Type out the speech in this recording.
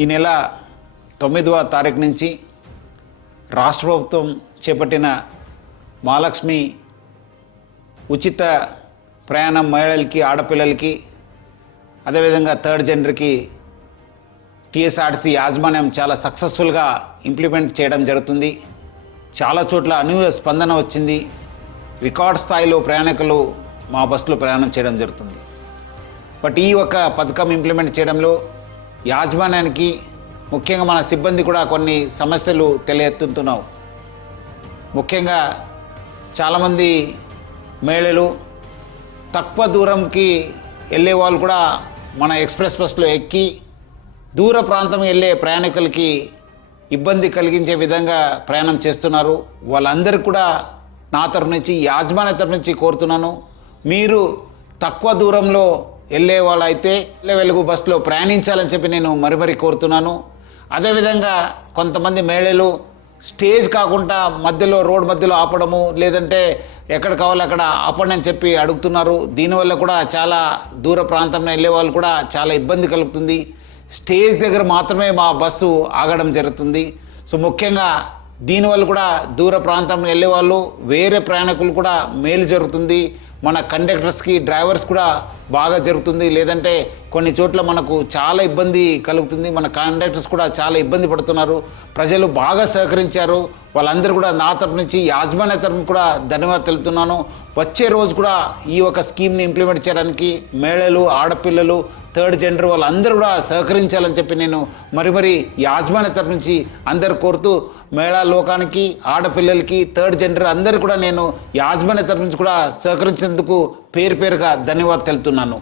ఈ నెల 9వ తారీఖు నుంచి రాష్ట్ర ప్రభుత్వం చేపట్టిన మహాలక్ష్మి ఉచిత ప్రయాణం మహిళలకి, ఆడపిల్లలకి, అదేవిధంగా థర్డ్ జెండర్కి టీఎస్ఆర్టీసీ యాజమాన్యం చాలా సక్సెస్ఫుల్గా ఇంప్లిమెంట్ చేయడం జరుగుతుంది. చాలా చోట్ల అనూహ్య స్పందన వచ్చింది. రికార్డ్ స్థాయిలో ప్రయాణికులు మా బస్సులో ప్రయాణం చేయడం జరుగుతుంది. బట్ ఈ ఒక పథకం ఇంప్లిమెంట్ చేయడంలో యాజమాన్యానికి, ముఖ్యంగా మన సిబ్బంది కూడా కొన్ని సమస్యలు తెలియెత్తుతున్నావు. ముఖ్యంగా చాలామంది మహిళలు తక్కువ దూరంకి వెళ్ళే వాళ్ళు కూడా మన ఎక్స్ప్రెస్ బస్సులో ఎక్కి దూర ప్రాంతం వెళ్ళే ప్రయాణికులకి ఇబ్బంది కలిగించే విధంగా ప్రయాణం చేస్తున్నారు. వాళ్ళందరికీ కూడా నా తరఫు నుంచి, యాజమాన్య తరఫు నుంచి కోరుతున్నాను, మీరు తక్కువ దూరంలో వెళ్ళే వాళ్ళు అయితే వెలుగు బస్సులో ప్రయాణించాలని చెప్పి నేను మరీ కోరుతున్నాను. అదేవిధంగా కొంతమంది మహిళలు స్టేజ్ కాకుండా మధ్యలో, రోడ్ మధ్యలో ఆపడము, లేదంటే ఎక్కడ కావాలో అక్కడ ఆపండి అని చెప్పి అడుగుతున్నారు. దీనివల్ల కూడా చాలా దూర ప్రాంతంలో వెళ్ళే వాళ్ళు కూడా చాలా ఇబ్బంది కలుగుతుంది. స్టేజ్ దగ్గర మాత్రమే మా బస్సు ఆగడం జరుగుతుంది. సో ముఖ్యంగా దీనివల్ల కూడా దూర ప్రాంతంలో వెళ్ళే వాళ్ళు, వేరే ప్రయాణికులు కూడా మేలు జరుగుతుంది. మన కండక్టర్స్కి, డ్రైవర్స్ కూడా బాగా జరుగుతుంది. లేదంటే కొన్ని చోట్ల మనకు చాలా ఇబ్బంది కలుగుతుంది. మన కండక్టర్స్ కూడా చాలా ఇబ్బంది పడుతున్నారు. ప్రజలు బాగా సహకరించారు. వాళ్ళందరూ కూడా నా తరపు నుంచి, యాజమాన్య తరపు కూడా ధన్యవాదాలు తెలుపుతున్నాను. వచ్చే రోజు కూడా ఈ ఒక స్కీమ్ని ఇంప్లిమెంట్ చేయడానికి మహిళలు, ఆడపిల్లలు, థర్డ్ జెండర్ వాళ్ళందరూ కూడా సహకరించాలని చెప్పి నేను మరి యాజమాన్య తరపు నుంచి అందరు కోరుతూ, మహిళా లోకానికి, ఆడపిల్లలకి, థర్డ్ జెండర్ అందరూ కూడా నేను యాజమాన్య తరపు నుంచి కూడా సహకరించేందుకు పేరుగా ధన్యవాదాలు తెలుపుతున్నాను.